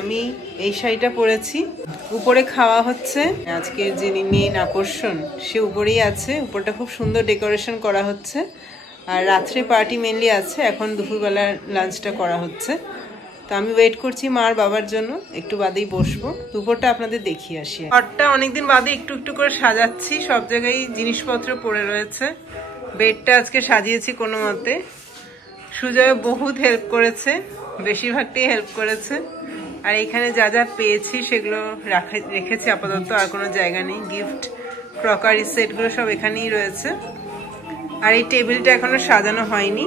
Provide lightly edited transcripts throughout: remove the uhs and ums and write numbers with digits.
আমি এই শাড়িটা পরেছি, উপরে খাওয়া হচ্ছে। আজকের যিনি মেইন আকর্ষণ সে উপরেই আছে, উপরটা খুব সুন্দর ডেকোরেশন করা হচ্ছে। আর রাত্রে পার্টি মেনলি আছে, এখন দুপুরবেলার লাঞ্চটা করা হচ্ছে। তো আমি ওয়েট করছি মার বাবার জন্য, একটু বাদেই বসবো। দুপুরটা আপনাদের দেখিয়ে আসি। ঘরটা অনেকদিন বাদে একটু একটু করে সাজাচ্ছি, সব জায়গায় জিনিসপত্র পড়ে রয়েছে। বেডটা আজকে সাজিয়েছি কোনো মতে। সুজয় বহুত হেল্প করেছে, বেশিরভাগটাই হেল্প করেছে। আর এখানে যা যা পেয়েছি সেগুলো রেখেছি আপাতত, আর কোনো জায়গা নেই। গিফট ক্রকারি সেটগুলো সব এখানেই রয়েছে। আর এই টেবিলটা এখনো সাজানো হয়নি।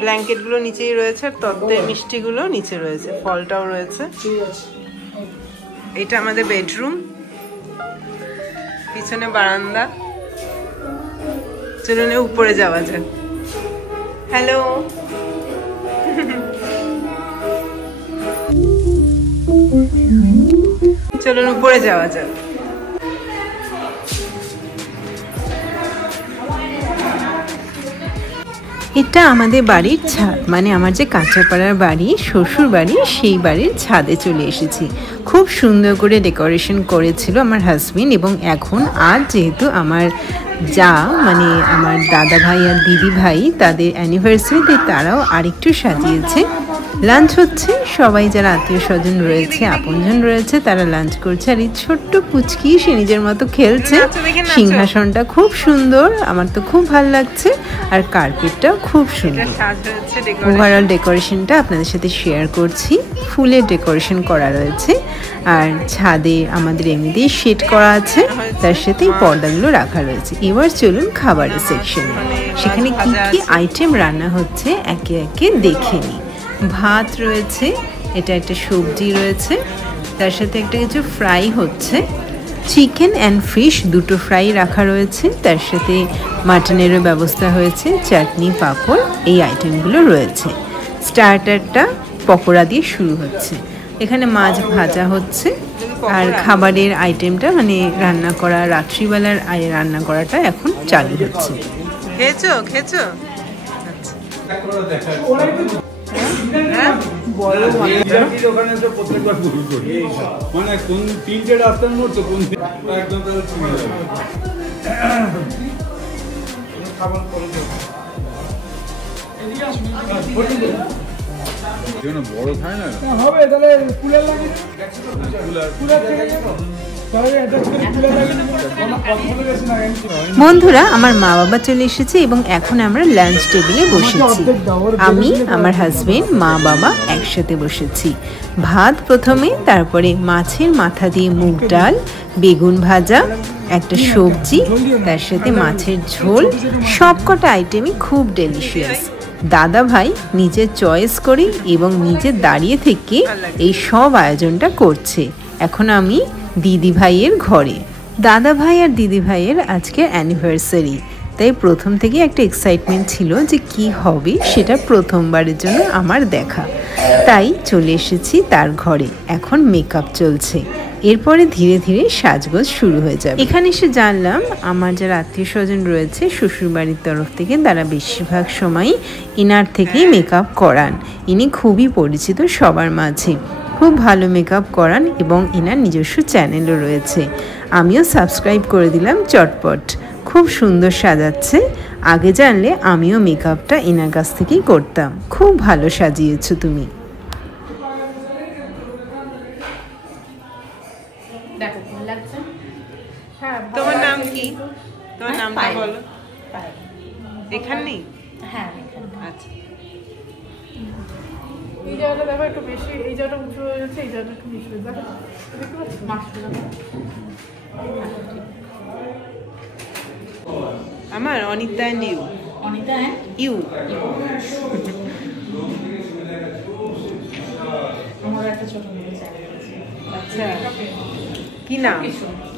ব্ল্যাঙ্কেটগুলো নিচেই রয়েছে, আর তত্ত্বের মিষ্টিগুলো নিচে রয়েছে, ফলটাও রয়েছে। এটা আমাদের বেডরুম, পিছনে বারান্দা। চলুন উপরে যাওয়া যাক। হ্যালো, চলুন উপরে যাওয়া যাক। এটা আমাদের বাড়ির ছাদ, মানে আমার যে কাঁচাপাড়ার বাড়ি, শ্বশুর বাড়ি, সেই বাড়ির ছাদে চলে এসেছি। খুব সুন্দর করে ডেকোরেশন করেছিল আমার হাজবেন্ড। এবং এখন আজ যেহেতু আমার যা মানে আমার দাদা ভাই আর দিদি ভাই তাদের অ্যানিভার্সারিতে তারাও আরেকটু সাজিয়েছে। লাঞ্চ হচ্ছে, সবাই যারা আত্মীয় স্বজন রয়েছে, আপনজন রয়েছে, তারা লাঞ্চ করছে। আর এই ছোট্ট পুচকি সে নিজের মতো খেলছে। সিংহাসনটা খুব সুন্দর, আমার তো খুব ভালো লাগছে। আর কার্পেটটাও খুব সুন্দর। ওভারঅল ডেকোরেশনটা আপনাদের সাথে শেয়ার করছি। ফুলের ডেকোরেশন করা রয়েছে, আর ছাদে আমাদের এমনিতেই শেড করা আছে, তার সাথে পর্দাগুলো রাখা রয়েছে। এবার চলুন খাবারের সেকশনে, সেখানে কি কি আইটেম রান্না হচ্ছে একে একে দেখে নিই। ভাত রয়েছে, এটা একটা সবজি রয়েছে, তার সাথে একটা কিছু ফ্রাই হচ্ছে। চিকেন অ্যান্ড ফিশ দুটো ফ্রাই রাখা রয়েছে, তার সাথে মাটনেরও ব্যবস্থা হয়েছে, চাটনি, পাঁপড়, এই আইটেমগুলো রয়েছে। স্টার্টারটা পকোড়া দিয়ে শুরু হচ্ছে। এখানে মাছ ভাজা হচ্ছে। আর খাবারের আইটেমটা মানে রান্না করা, রাত্রিবেলার রান্না করাটা এখন চালু হচ্ছে। খেয়েছো খেয়েছো? মানে কোন তিনটে রাস্তার মধ্যে কোন একদম বড় খায় না হবে, তাহলে কুলার লাগে। বন্ধুরা, আমার মা বাবা চলে এসেছে এবং এখন আমরা লাঞ্চ টেবিলে বসেছি। আমি, আমার হাজবেন্ড, মা বাবা একসাথে বসেছি। ভাত প্রথমে, তারপরে মাছের মাথা দিয়ে মুগ ডাল, বেগুন ভাজা, একটা সবজি, তার সাথে মাছের ঝোল। সবকটা আইটেমই খুব ডেলিশিয়াস। দাদা ভাই নিজের চয়েস করে এবং নিজে দাঁড়িয়ে থেকে এই সব আয়োজনটা করছে। এখন আমি দিদি ভাইয়ের ঘরে। দাদা ভাই আর দিদি ভাইয়ের আজকে অ্যানিভার্সারি, তাই প্রথম থেকে একটা এক্সাইটমেন্ট ছিল যে কি হবে, সেটা প্রথমবারের জন্য আমার দেখা। তাই চলে এসেছি তার ঘরে। এখন মেকআপ চলছে, এরপরে ধীরে ধীরে সাজগোজ শুরু হয়ে যাবে। এখানে এসে জানলাম আমার যারা আত্মীয় স্বজন রয়েছে শ্বশুরবাড়ির তরফ থেকে, তারা বেশিরভাগ সময় ইনার থেকেই মেকআপ করান। ইনি খুবই পরিচিত সবার মাঝে, খুব ভালো মেকআপ করান এবং ইনার নিজস্ব চ্যানেলও রয়েছে। আমিও সাবস্ক্রাইব করে দিলাম চটপট। খুব সুন্দর সাজাচ্ছে। আগে জানলে আমিও মেকআপটা ইনার কাছ থেকেই করতাম। খুব ভালো সাজিয়েছো তুমি। তোমার নাম কি? তোমার নামটা বলো। এখানে? হ্যাঁ, আচ্ছা। এই জায়গাটা দেখো একটু বেশি, এই জায়গাটা উঁচু হয়ে যাচ্ছে, এই জায়গাটা একটু নিচু হয়ে যাচ্ছে। দেখতে পাচ্ছ? আমার Anita and you. Anita and you. আমার একটা ছোট মেয়ে চ্যানেল আছে। আচ্ছা, কি নাম?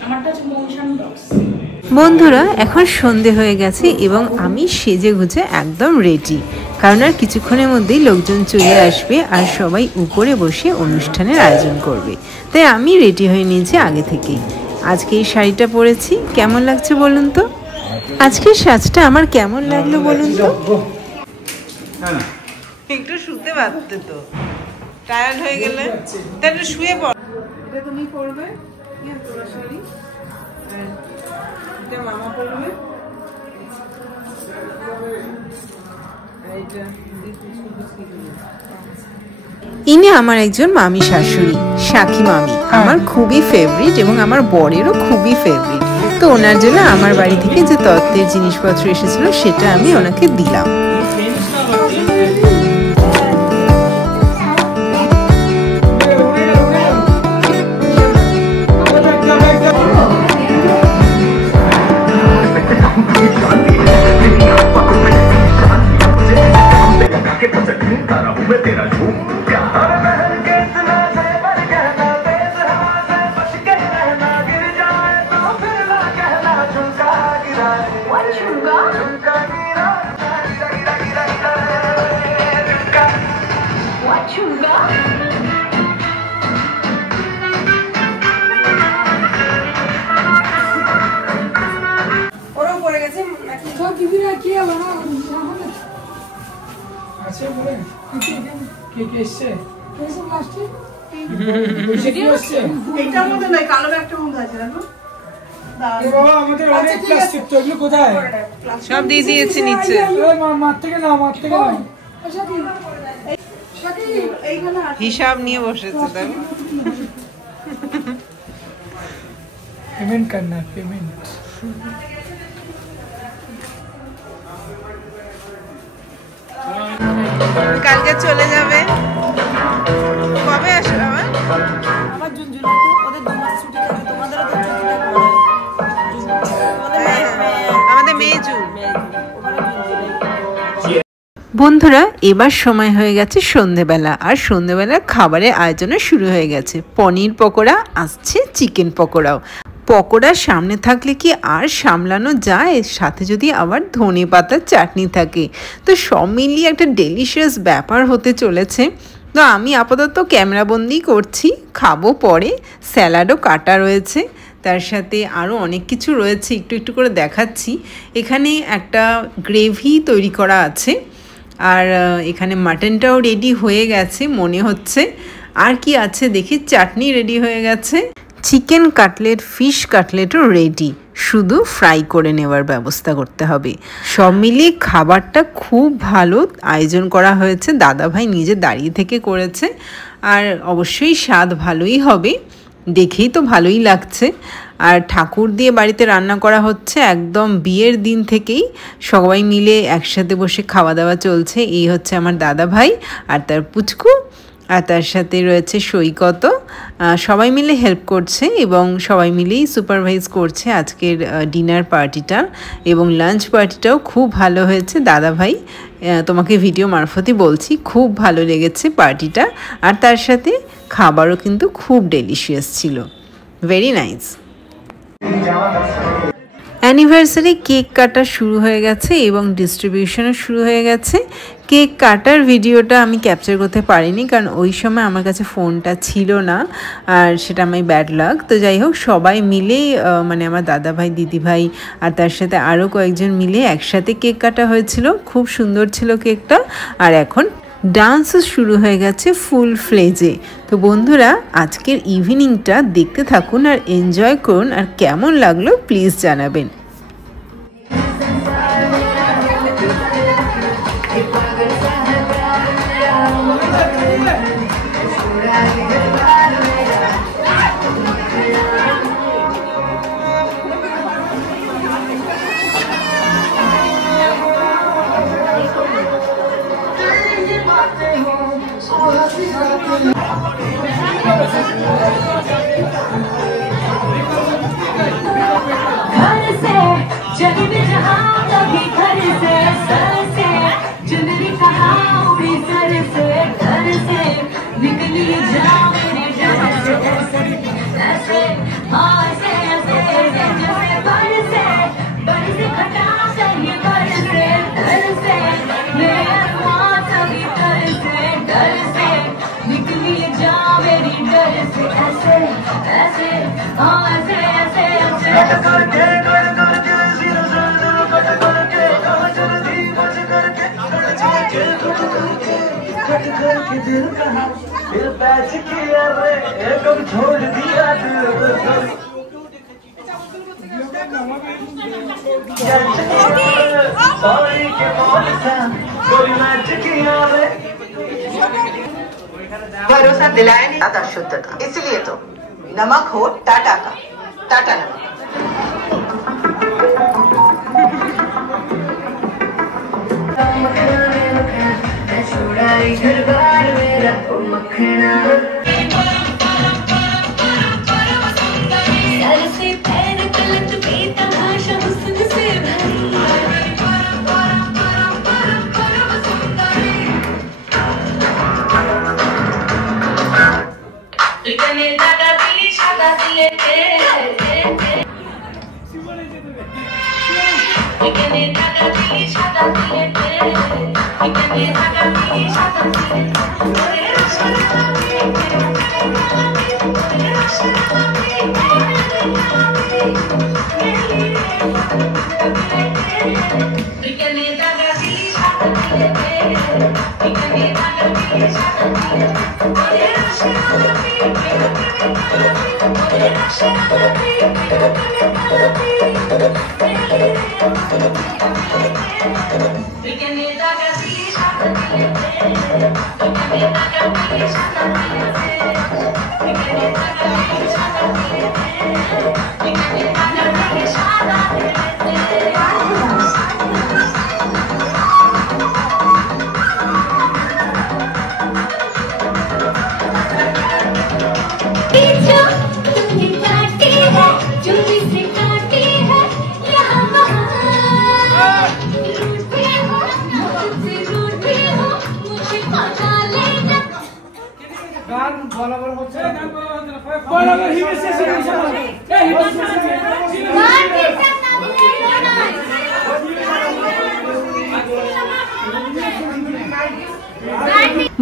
আমারটা হচ্ছে মনশান ব্লগস। বন্ধুরা, এখন সন্ধে হয়ে গেছে এবং আমি সেজে গুজে একদম রেডি, কারণ আর কিছুক্ষণের মধ্যেই লোকজন চলে আসবে আর সবাই উপরে বসে অনুষ্ঠানের আয়োজন করবে। তাই আমি রেডি হয়ে নিয়েছি আগে থেকেই। আজকে এই শাড়িটা পরেছি, কেমন লাগছে বলুন তো? আজকের সাজটা আমার কেমন লাগলো বলুন তো? একটু শুতে পারতে তো। টায়ার্ড হয়ে গেলে তাহলে শুয়ে পড়। এটা তুমি পড়বে, তোরা শাড়ি, আর এটা মামা পড়বে, ইনি আমার একজন মামি শাশুড়ি, সাকি মামি, আমার খুবই ফেভারিট এবং আমার বরেরও খুবই ফেভারিট। তো ওনার জন্য আমার বাড়ি থেকে যে তত্ত্বের জিনিসপত্র এসেছিল সেটা আমি ওনাকে দিলাম। সব দিয়ে দিয়েছে নিচে। হিসাব নিয়ে বসেছে তাই पेमेंट करना पेमेंट। কালকে চলে যাবে, কবে আসবে? আমার জুন জুলাইতে, ওদের 2 মাস ছুটি থাকে, তোমাদেরও তো ছুটিটা পড়ে, আমাদের মে জুন। বন্ধুরা, এবার সময় হয়ে গেছে সন্ধেবেলা, আর সন্ধেবেলা খাবারের আয়োজনও শুরু হয়ে গেছে। পনির পকোড়া আসছে, চিকেন পকোড়াও। পকোড়া সামনে থাকলে কি আর সামলানো যায়, সাথে যদি আবার ধনে পাতার চাটনি থাকে, তো সব মিলিয়ে একটা ডেলিশিয়াস ব্যাপার হতে চলেছে। তো আমি আপাতত ক্যামেরাবন্দি করছি, খাবো পরে। স্যালাডও কাটা রয়েছে, তার সাথে আরও অনেক কিছু রয়েছে, একটু একটু করে দেখাচ্ছি। এখানে একটা গ্রেভি তৈরি করা আছে, আর এখানে মাটনটাও রেডি হয়ে গেছে মনে হচ্ছে। আর কি আছে দেখি, চাটনি রেডি হয়ে গেছে, চিকেন কাটলেট, ফিশ কাটলেটও রেডি, শুধু ফ্রাই করে নেওয়ার ব্যবস্থা করতে হবে। সব মিলিয়ে খাবারটা খুব ভালো আয়োজন করা হয়েছে, দাদাভাই নিজে দাঁড়িয়ে থেকে করেছে, আর অবশ্যই স্বাদ ভালোই হবে, দেখেই তো ভালোই লাগছে। আর ঠাকুর দিয়ে বাড়িতে রান্না করা হচ্ছে, একদম বিয়ের দিন থেকেই সবাই মিলে একসাথে বসে খাওয়া দাওয়া চলছে। এই হচ্ছে আমার দাদা ভাই আর তার পুচকু, আর তার সাথে রয়েছে সৈকত। সবাই মিলে হেল্প করছে এবং সবাই মিলেই সুপারভাইজ করছে আজকের ডিনার পার্টিটা, এবং লাঞ্চ পার্টিটাও খুব ভালো হয়েছে। দাদা ভাই, তোমাকে ভিডিও মারফতই বলছি, খুব ভালো লেগেছে পার্টিটা, আর তার সাথে খাবারও কিন্তু খুব ডেলিশিয়াস ছিল, ভেরি নাইস। অ্যানিভার্সারি কেক কাটা শুরু হয়ে গেছে এবং ডিস্ট্রিবিউশনও শুরু হয়ে গেছে। কেক কাটার ভিডিওটা আমি ক্যাপচার করতে পারিনি, কারণ ওই সময় আমার কাছে ফোনটা ছিল না, আর সেটা আমি ব্যাড লাক। তো যাই হোক, সবাই মিলে মানে আমার দাদাভাই, দিদিভাই আর তার সাথে আরও কয়েকজন মিলে একসাথে কেক কাটা হয়েছিল, খুব সুন্দর ছিল কেকটা। আর এখন ডান্সও শুরু হয়ে গেছে ফুল ফ্লেজে। তো বন্ধুরা, আজকের ইভিনিংটা দেখতে থাকুন আর এনজয় করুন, আর কেমন লাগলো প্লিজ জানাবেন। भरोसा दिलाया नहीं आता शुद्धता, इसलिए तो नमक हो टाटा का, टाटा नमक।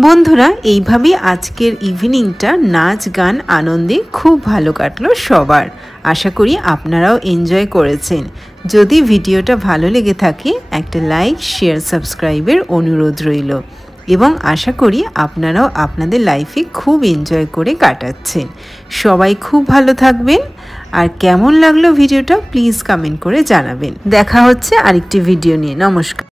বন্ধুরা এইভাবে আজকের ইভিনিংটা নাচ গান আনন্দে খুব ভালো কাটলো সবার। আশা করি আপনারাও এনজয় করেছেন। যদি ভিডিওটা ভালো লেগে থাকে একটা লাইক শেয়ার সাবস্ক্রাইবের অনুরোধ রইল এবং আশা করি আপনারাও আপনাদের লাইফে খুব এনজয় করে কাটাচ্ছেন। সবাই খুব ভালো থাকবেন আর কেমন লাগলো ভিডিওটা প্লিজ কমেন্ট করে জানাবেন। দেখা হচ্ছে আরেকটি ভিডিও নিয়ে। নমস্কার।